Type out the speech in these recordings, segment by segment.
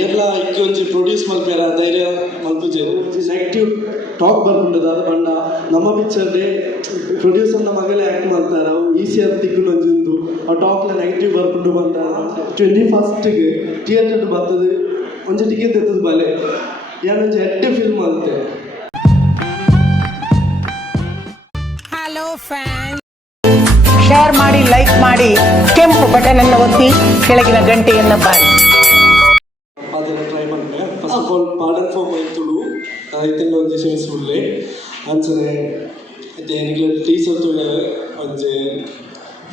ಏರ್ಲ ಇಕ್ಕಿ ಒಂಜಿ ಪ್ರೊಡ್ಯೂಸ್ ಮಲ್ಪೇರ ಧೈರ್ಯ ಮಲ್ಪುಜೆರ್ ಇಸ್ ನೆಗೆಟಿವ್ ಟಾಕ್ ಬರ್ಕೊಂಡದ ಅದು ಪಂಡ ನಮ್ಮ ಪಿಕ್ಚರ್ಡೆ ಪ್ರೊಡ್ಯೂಸರ್ನ ಮಗಲೇ ಆ್ಯಕ್ಟ್ ಮಾಡ್ತಾರೆ. ಅವು ಈಸಿಯಾಗಿ ತಿಕ್ಕುನ ಒಂಜೊಂದು ಆ ಟಾಕ್ಲ ನೆಗೆಟಿವ್ ಬರ್ಕೊಂಡು ಬಂದ. ಟ್ವೆಂಟಿ ಫಸ್ಟಿಗೆ ಥಿಯೇಟರ್ ಬರ್ತದೆ. ಒಂಜಿ ಟಿಕೆಟ್ ಎತ್ತದ ಬಲೆ. ಯಾನೊಂಜಿ ಎಡ್ಡೆ ಫಿಲ್ಮ್ ಅಂತೆ. ಹಲೋ ಫ್ಯಾನ್ ಶೇರ್ ಮಾಡಿ ಲೈಕ್ ಮಾಡಿ ಕೆಂಪು ಬಟನ್ ಅನ್ನು ಒತ್ತಿ ಕೆಳಗಿನ ಗಂಟೆಯನ್ನು ಬಾರಿ. ಇದನ್ನು ಒಂಜಿ ಕ್ಷಮಿಸ್ಬಿಡ್ಲಿ ಅಂಚನೆ ಮತ್ತೆ എനിക്ക് ಟೀಸರ್ ತುಳು ಒಂಜಿ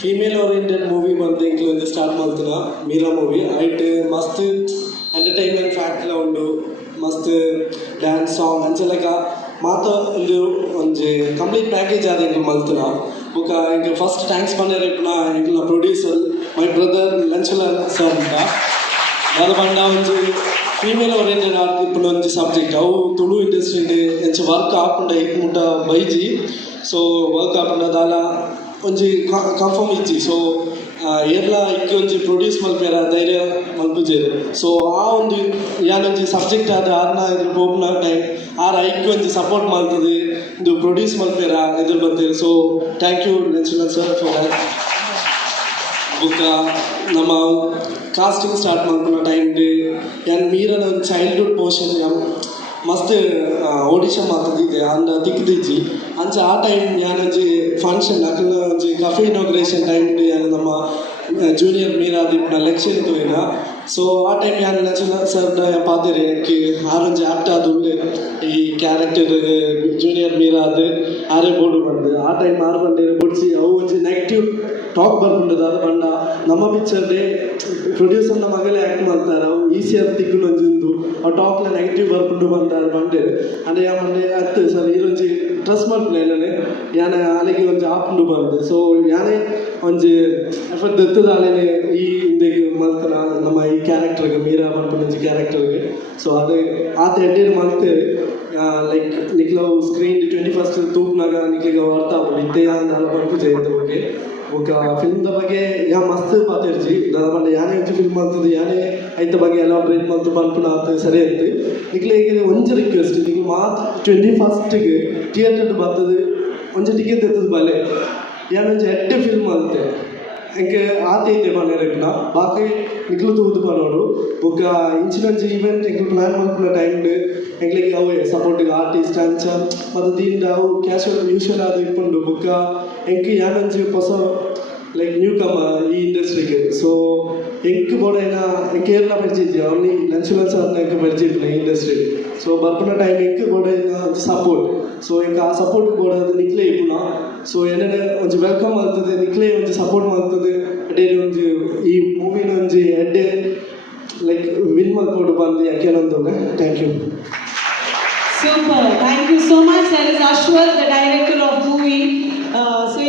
ಫೀಮೇಲ್ ಓರಿಯೆಂಟೆಡ್ ಮೂವಿ ಬಂದು ಇಂಕ್ಲ ಒಂದು ಸ್ಟಾರ್ಟ್ ಮಾಡ್ತಿನ ಮೀರಾ ಮೂವಿ ಐಟ್ ಮಸ್ತ್ ಎಂಟರ್ಟೈನ್ಮೆಂಟ್ ಫ್ಯಾಕ್ಟ್ಲ ಉಂಡು ಮಸ್ತ್ ಡ್ಯಾನ್ಸ್ ಸಾಂಗ್ ಅಂಚೆಲ್ಲಕ ಮಾತ ಒಂದು ಒಂಜಿ ಕಂಪ್ಲೀಟ್ ಪ್ಯಾಕೇಜ್ ಆದ ಇಂಕ್ಲ ಮಲ್ತಿನ ಬೊಕ ಇಂಕ ಫಸ್ಟ್ ಥ್ಯಾಂಕ್ಸ್ ಪಂಡರೆ ಇಪ್ಪುನ ಇಂಕ್ಲ ಪ್ರೊಡ್ಯೂಸರ್ ಮೈ ಬ್ರದರ್ ಲಂಚಲ ಸರ್ ಉಂಟ ಅದು ಪಂಡ ಒಂಜಿ ಫೀಮೇಲ್ ಓರಿಯೆಂಟೆಡ್ ಆರ್ಟ್ ಪೀಪಲ್ ಒಂಜಿ ಸಬ್ಜೆಕ್ಟ್ ಅವು ತುಳು ಇಂಡಸ್ಟ್ರಿಡ್ ಎಂಚ ವರ್ಕ್ ಆಪುಂಡ ಮುಟ್ಟ ಬೈಜಿ. ಸೊ ವರ್ಕ್ ಆಪುಂಡ ದಾಲ ಒಂಜಿ ಕನ್ಫರ್ಮ್ ಇಜ್ಜಿ ಸೊ ಎಲ್ಲ ಇಕ್ಕಿ ಒಂಜಿ ಪ್ರೊಡ್ಯೂಸ್ ಮಲ್ಪೇರ ಧೈರ್ಯ ಮಲ್ಪುಜೇರು. ಸೊ ಆ ಒಂದು ಯಾನೊಂಜಿ ಸಬ್ಜೆಕ್ಟ್ ಆದ ಆರ್ನ ಇದ್ರ ಪೋಪುನ ಟೈಮ್ ಆರ ಐಕ್ಕಿ ಒಂಜಿ ಸಪೋರ್ಟ್ ಮಾಡ್ತದೆ ಇದು ಪ್ರೊಡ್ಯೂಸ್ ಮಲ್ಪೇರ ಇದ್ರ ಬರ್ತೇವೆ ಸೊ ಥ್ಯಾಂಕ್ ಯು ನೆನ್ಸುಲನ್ ಸರ್ ಫಾರ್ ದಟ್ ಬುಕ್ಕ. ನಮ್ಮ ಕಾಸ್ಟಿಂಗ್ ಸ್ಟಾರ್ಟ್ ಮಾಡ್ಕೊಂಡ ಟೈಮ್ಗೆ ಯಾನ್ ಮೀರನ ಒಂದು ಚೈಲ್ಡ್ಹುಡ್ ಪೋರ್ಷನ್ ಮಸ್ತ್ ಆಡಿಷನ್ ಮಾತದಿದ್ದೆ ಅಂದ ತಿಕ್ಕಿದಿಜ್ಜಿ ಅಂಚ ಆ ಟೈಮ್ ಯಾನೊಂಜಿ ಫಂಕ್ಷನ್ ಅಕಲ್ನ ಒಂಜಿ ಕಫೆ ಇನಾಗ್ರೇಷನ್ ಟೈಮ್ ಯಾನ್ ನಮ್ಮ ಜೂನಿಯರ್ ಮೀರಾ ದಿಪ್ನ ಲೆಕ್ಚರ್ ಇತ್ತುವೇನ ಸೊ ಆ ಟೈಮ್ ಯಾನ್ ನಚನ ಸರ್ ಪಾದಿರಿ ಎಂಕಿ ಆರೊಂಜಿ ಆಟ ಆದುಲ್ಲೆ ಈ ಕ್ಯಾರೆಕ್ಟರ್ ಜೂನಿಯರ್ ಮೀರಾ ಅದು ಆರೇ ಬೋರ್ಡು ಬಂದು ಆ ಟೈಮ್ ಆರು ಬಂಡೆ ಬುಡ್ಸಿ ಅವು ಒಂಜಿ ನೆಗೆಟಿವ್ ಟಾಕ್ ಬರ್ಕೊಂಡದ ಅದು ಬಣ್ಣ. ನಮ್ಮ ಪಿಕ್ಚರ್ಡೆ ಪ್ರೊಡ್ಯೂಸರ್ನ ಮಗಲೇ ಆ್ಯಕ್ಟ್ ಮಾಡ್ತಾರೆ. ಅವು ಈಸಿಯಾಗಿ ತಿಕ್ಕು ನಂಜಿಂದು ಆ ಟಾಕ್ಲ ನೆಗೆಟಿವ್ ಬರ್ಕೊಂಡು ಬಂತಾರೆ ಬಂಡೆ. ಅಂದ್ರೆ ಯಾಮಂಡೆ ಅತ್ತೆ ಸರ್ ಈರೊಂಜಿ ಟ್ರಸ್ಟ್ ಮಾಡ್ತಿಲ್ಲ ಎಲ್ಲನೇ? ಯಾನ ಅಲ್ಲಿಗೆ ಒಂಜಿ ಆಪುಂಡು ಬಂದು. ಸೊ ಯಾನೇ ಒಂಜಿ ಎಫರ್ಟ್ ದತ್ತದ ಅಲೆನೆ ಈ ಹಿಂದೆ ಮಲ್ತನ ನಮ್ಮ ಈ ಕ್ಯಾರೆಕ್ಟರ್ಗೆ ಮೀರಾ ಒಂಜಿ ಕ್ಯಾರೆಕ್ಟರ್ಗೆ ಸೊ ಅದು ಆತ ಎಡ್ಡೇನು ಮಾಡ್ತೇವೆ ಲೈಕ್ ನಿಕ್ಲವು ಸ್ಕ್ರೀನ್ ಟ್ವೆಂಟಿ ಫಸ್ಟ್ ತೂಪ್ನಾಗ ನಿಕ್ಲಿಗೆ ಅರ್ಥ ಆಗ್ಬೋದು ಅಂತ ಅಲ್ಲ ಜಯಂತ ಬಗ್ಗೆ. ఒక ಫಿಲ್ಮ್ ಬಗ್ಗೆ ಯಾ ಮಸ್ತ್ ಮಾತಾಡ್ಸಿ ನಾನು ಯಾನೇ ಹೆಚ್ಚು ಫಿಲ್ಮ್ ಅಂತದ್ದು ಯಾನೇ ಐತ ಬಗ್ಗೆ ಎಲಾಬ್ರೇಟ್ ಮಾಡ್ತು ಬಂದ್ಬಿಡ ಅಂತ ಸರಿ ಅಂತ ನಿಕ್ಲೆ ಈಗ ಒಂಜಿ ರಿಕ್ವೆಸ್ಟ್ ನಿಕ್ಲು ಮಾರ್ಚ್ ಟ್ವೆಂಟಿ ಫಸ್ಟ್ಗೆ ಥಿಯೇಟರ್ ಬರ್ತದೆ. ಒಂಜಿ ಟಿಕೆಟ್ ಎತ್ತದ ಬಲೆ. ಯಾನೊಂಜಿ ಎಟ್ಟೆ ಫಿಲ್ಮ್ ಅಂತೆ. ಎಂಕೆ ಇದೆ ಮನೆ ರೇಪ್ನ ಬಾಕಿ ನಿಕ್ಲು ತೂದು ಬರೋರು ಬೊಕ್ಕ ಇಂಚಿನೊಂಜಿ ಈವೆಂಟ್ ಎಂಕ್ಲು ಪ್ಲ್ಯಾನ್ ಮಾಡ್ಕೊಂಡ ಟೈಮ್ ಎಂಕ್ಲಿಗೆ ಅವೇ ಸಪೋರ್ಟಿಗೆ ಆರ್ಟಿಸ್ಟ್ ಅಂಚ, ಮತ್ತು ದೀನ್ ಅವು ಕ್ಯಾಶುವಲ್ ಯೂಶುವಲ್ ಆದ ಇಟ್ಕೊಂಡು ಬೊಕ್ಕ ಎಂಕ್ ಯಾನೊಂಜಿ ಹೊಸ ಲೈಕ್ ನ್ಯೂ ಕಮ ಈ ಇಂಡಸ್ಟ್ರಿಗೆ ಸೊ ಎಂಕ್ ಬೋಡೈನ ಎಂಕ್ ಏರ್ಲ ಪರಿಚಯ ಅವನಿ ಲಂಚುಲನ್ಸ್ ಅವ್ರನ್ನ ಎಂಕ್ ಪರಿಚಯ ಈ ಇಂಡಸ್ಟ್ರಿ ಸೊ ಬರ್ಪುನ ಟೈಮ್ ಎಂಕ್ ಬೋಡೈನ ಸಪೋರ್ಟ್ ಸೊ ಎಂಕ್ ಆ ಸಪೋರ್ಟ್ ಬೋಡದು ನಿಕ್ಲೆ ಇಪ್ಪುನ ಸೊ ಏನೇನೆ ಒಂಜಿ ವೆಲ್ಕಮ್ ಆಗ್ತದೆ ನಿಕ್ಲೆ ಒಂಜಿ ಸಪೋರ್ಟ್ ಮಾಡ್ತದೆ ಅದೇ ಒಂಜಿ ಈ ಮೂವಿನ ಒಂಜಿ ಎಡ್ಡೆ ಲೈಕ್ ವಿನ್ ಮಾಡ್ಕೊಂಡು ಬಂದು ಯಾಕೆನೊಂದು thank you Super. Thank you so much. That is Ashwath, the director of movie.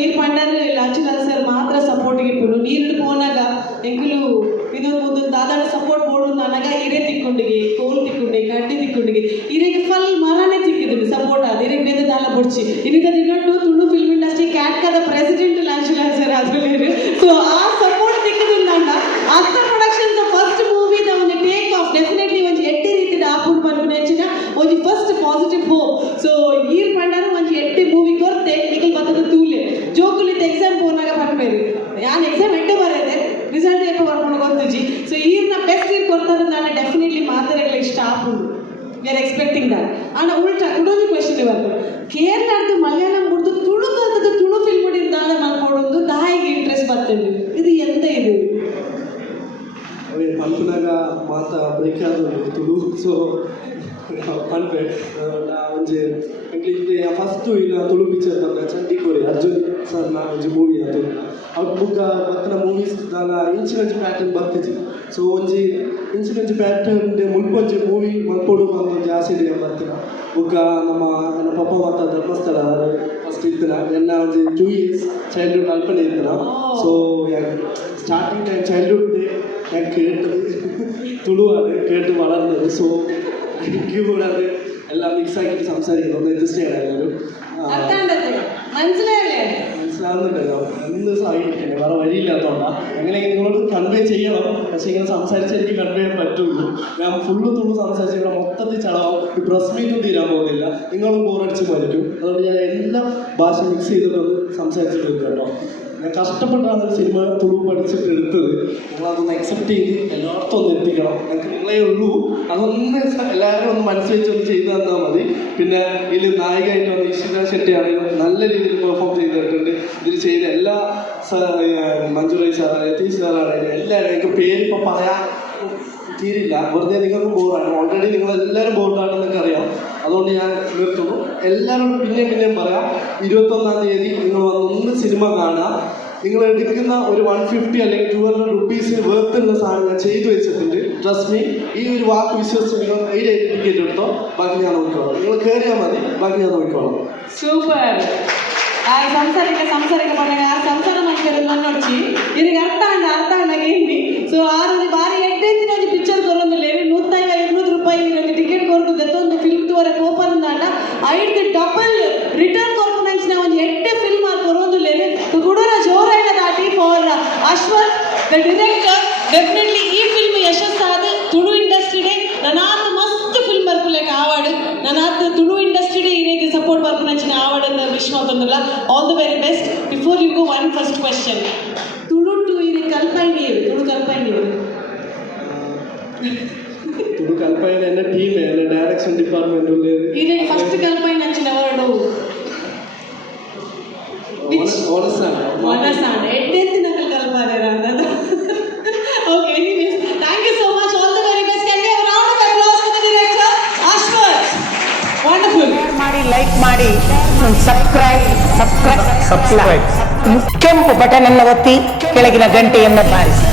ಈ ಪಂಡರ್ ಲಾಂಚನಾಥ್ ಸರ್ ಮಾತ್ರ ಸಪೋರ್ಟ್ ಇಪ್ಪುಡು ನೀರು ಪೋನಾಗ ಎಂಕುಲು ಇದು ಒಂದು ದಾದಾನ ಸಪೋರ್ಟ್ ಬೋಡು ನನಗ ಹಿರೇ ತಿಕ್ಕೊಂಡಿಗೆ, ಕೋಲ್ ತಿಕ್ಕೊಂಡಿಗೆ ಕಡ್ಡಿ ತಿಕ್ಕೊಂಡಿಗೆ. ಇರಿಗೆ ಫಲ್ ಮರನೇ ತಿಕ್ಕಿದ್ರು ಸಪೋರ್ಟ್ ಆದ. ಇರಿಗೆ ಬೇರೆ ದಾಲ ಬುಡ್ಚಿ ದಿಗಟ್ಟು ತುಳು ಫಿಲ್ಮ್ ಇಂಡಸ್ಟ್ರಿ ಕ್ಯಾಟ್ಕದ ಪ್ರೆಸಿಡೆಂಟ್ ಲಾಂಚನಾಥ್ ಸರ್ ಅದ್ರಲ್ಲಿ ಸೊ ಆ ಸಪೋರ್ಟ್ ತಿಕ್ಕಿದ್ರು ನಂಗ ಅಸ್ತ ಪ್ರೊಡಕ್ಷನ್ ಫಸ್ಟ್ ಮೂವಿ ಒಂದು ಟೇಕ್ ಆಫ್ ಡೆಫಿನೆಟ್ಲಿ ಒಂದು ಎಡ್ಡೆ ರೀತಿಯ ಆಪುಡ್ ಬಂದು ಹೆಚ್ಚಿನ ಒಂದು ಫಸ್ಟ್ ಪಾಸಿಟಿವ್ ಹೋಪ್ ಸೊ ಈರ್ ಪಂಡಾರ ಒಂದು ಎಡ್ಡೆ ಮೂವಿ ಕೊರ್ತೆ ನಿಖಲ್ ಬತ್ತದ ತೂಲೆ ಜೋಕುಲಿತ್ ಎಕ್ಸಾಮ್ ಪೋನಾಗ ಯಾನ್ ಎಕ್ಸಾಮ್ ಎಡ್ಡೆ ಬರದೆ ರಿಸಲ್ಟ್ ಏಪ ಬರ್ಕೊಂಡು ಗೊತ್ತುಜಿ ಸೊ ಈರ್ನ ಬೆಸ್ಟ್ ಈರ್ ಕೊಡ್ತಾರೆ ನಾನು ಡೆಫಿನೆಟ್ಲಿ ಮಾತಾಡಲ್ಲ ಇಷ್ಟ ಆಪುಂಡು ವಿ ಆರ್ ಎಕ್ಸ್ಪೆಕ್ಟಿಂಗ್ ದಟ್ ಆಂಡ ಉಲ್ಟಾ, ಇನ್ನೊಂದು ಕ್ವೆಶನ್ ಇವತ್ತು ಕೇರಳದ್ದು ಮಲಯಾಳಂ ಬಿಡ್ದು ತುಳು ಅಂತ ತುಳು ಫಿಲ್ಮ್ ನಾನು ಮಾಡ್ಕೊಡೋದು ತಾಯಿಗೆ ಇಂಟ್ರೆಸ್ಟ್ ಬರ್ತೇನೆ ಇದು ಎಂತ ಇದು? ಅವೇ ಮಾತಾ ಬ್ರೇಕ್ ತುಳು. ಸೊ ನಾ ಒಂಜಿ ಎಂಕ್ಲಿಗೆ ಫಸ್ಟ್ ಇನ್ನ ತುಳು ಪಿಕ್ಚರ್ ಬಂದ ಚಂಡಿಕೋರಿ ಅರ್ಜುನ್ ಸರ್ನ ಒಂಜಿ ಮೂವಿ ಅದು ಅವ್ರ ಬುಕ್ಕ ಮತ್ತನ ಮೂವೀಸ್ ದಾಲ ಇಂಚಿನಂಚಿ ಪ್ಯಾಟರ್ನ್ ಬರ್ತಿಜಿ ಸೊ ಒಂಜಿ ಇಂಚಿನಂಚಿ ಪ್ಯಾಟರ್ನ್ ಮುಲ್ಪೊಂಜಿ ಮೂವಿ ಮಲ್ಪೊಡು ಬಂದು ಒಂಜಿ ಆಸೆ ಇದೆ ಬರ್ತಿನ ಬುಕ್ಕ ನಮ್ಮ ನನ್ನ ಪಪ್ಪ ಮಾತ ಧರ್ಮಸ್ಥಳ ಫಸ್ಟ್ ಇತ್ತನ ಎನ್ನ ಒಂಜಿ two years childhood ಅಲ್ಪನೆ ಇತ್ತನ so starting time childhood ഞാൻ കേട്ടത് തുളുവാണ് കേട്ട് വളർന്നത് സോ എനിക്ക് കൂടെ അത് എല്ലാം മിക്സ് ആക്കി സംസാരിക്കുന്നു. ഒന്ന് അഡ്ജസ്റ്റ് ചെയ്യണം എല്ലാവരും. മനസ്സിലാവുന്നുണ്ടല്ലോ. എന്ത് സഹായിക്കില്ല വേറെ വഴിയില്ലാത്തതുകൊണ്ടാണ് എങ്ങനെ നിങ്ങളോട് കൺവേ ചെയ്യണം. പക്ഷെ ഇങ്ങനെ സംസാരിച്ച് എനിക്ക് കൺവേ ചെയ്യാൻ പറ്റുള്ളൂ. ഞാൻ ഫുള്ള് തുള്ളു സംസാരിച്ച് ഇവിടെ മൊത്തത്തിൽ ചടവാം പ്രസ് മീറ്റും തീരാൻ പോകുന്നില്ല. നിങ്ങളും ബോറടിച്ച് മരിക്കും അതുകൊണ്ട് ഞാൻ എല്ലാ ഭാഷ മിക്സ് ചെയ്തിട്ടൊന്ന് സംസാരിച്ചിട്ടുണ്ട് കേട്ടോ. ഞാൻ കഷ്ടപ്പെട്ടാണ് ഒരു സിനിമ തുളു പഠിച്ചിട്ട് എടുത്തത്. നിങ്ങളതൊന്ന് അക്സെപ്റ്റ് ചെയ്ത് എല്ലായിടത്തും ഒന്ന് എത്തിക്കണം. ഞങ്ങൾക്ക് നിങ്ങളേ ഉള്ളൂ. അതൊന്ന് എല്ലാവരും ഒന്ന് മനസ്സ് വെച്ചൊന്ന് ചെയ്തു തന്നാൽ മതി. പിന്നെ ഇതിൽ നായികയായിട്ട് വന്ന ഇഷിത ഷെട്ടി ആണെങ്കിലും നല്ല രീതിയിൽ പെർഫോം ചെയ്തിട്ടുണ്ട് ഇതിൽ ചെയ്ത എല്ലാ മഞ്ജുറൈ സാർ യതീഷ് സാറാണെങ്കിലും എല്ലാവരും എനിക്ക് പേര് ഇപ്പോൾ പറയാൻ തീരില്ല. വെറുതെ നിങ്ങൾക്ക് ബോറാണ് ഓൾറെഡി നിങ്ങളെല്ലാവരും ബോർഡാണെന്നൊക്കെ അറിയാം. അതുകൊണ്ട് ഞാൻ നിർത്തുന്നു. എല്ലാവരും പിന്നെയും പിന്നെയും പറയാം ഇരുപത്തൊന്നാം തീയതി നിങ്ങൾ വന്നൊന്ന് സിനിമ കാണുക നിങ്ങൾ എടുക്കുന്ന ഒരു വൺ ഫിഫ്റ്റി അല്ലെങ്കിൽ ടു ഹൺഡ്രഡ് റുപ്പീസിന് വേർത്തുള്ള സാധനം ഞാൻ ചെയ്തു വെച്ചിട്ടുണ്ട്. ട്രസ്റ്റ് മീ ഈ ഒരു വാക്ക് വിശ്വസിച്ച് നിങ്ങൾ കയ്യിൽ ടിക്കറ്റ് എടുത്തോ. ബാക്കി ഞാൻ നോക്കിക്കോളാം. നിങ്ങൾ കയറിയാൽ മതി. ബാക്കി ഞാൻ നോക്കിക്കോളാം. സൂപ്പർ ಆ ಸಂಸಾರಕ್ಕೆ ಸಂಸಾರಕ್ಕೆ ಬಂದಾಗ ಫಾರ್ ಅ ಓಪನ್ ದಾಟ ಐಟ್ ದಿ ಡಬಲ್ ರಿಟರ್ನ್ ಪರ್ಫಾರ್ಮೆನ್ಸ್ನ ಒಂದು ಎಟ್ಟೆ ಫಿಲ್ಮ್ ಆಗಿ ಬರೋದಿಲ್ಲೇನೆ ಹುಡುಗರ ಜೋರೈನ ದಾಟಿ for Ashwath the director definitely ಈ ಫಿಲ್ಮ್ ಯಶಸ್ಸಾದ ತುಳು ಇಂಡಸ್ಟ್ರಿಡೆ ನನಾತ್ ಮಸ್ತ್ ಫಿಲ್ಮ್ ಬರ್ಪುಲೇಕ ಆವಾಡು ನನಾತ್ ತುಳು ಇಂಡಸ್ಟ್ರಿಗೆ ಈ ರೀತಿ ಸಪೋರ್ಟ್ ಬರ್ಪುನಂಚಿನ ಆವಾಡನ್ನ ವಿಶ್ವ ಅಂತಂದಲ್ಲ all the very best before you go one first question Tulu to ಇದೆ ಕಲ್ಪೈನ್ ತುಳು ಕಲ್ಪೈನ್ ತುಳು ಅನ್ನ ಟೀಮ್ ఎలక్షన్ డిపార్ట్మెంట్ ఉండేది ఇది ఫస్ట్ కలిపైన చిన్నవాడు వనసాడు వనసాడు ఎట్టెత్తిన ಮಾಡಿ ಲೈಕ್ ಮಾಡಿ ಸಬ್ಸ್ಕ್ರೈಬ್ ಸಬ್ಸ್ಕ್ರೈಬ್ ಸಬ್ಸ್ಕ್ರೈಬ್ ಕೆಂಪು ಬಟನ್ ಅನ್ನು ಒತ್ತಿ ಕೆಳಗಿನ ಗಂಟೆಯನ್ನು ಬಾರಿಸಿ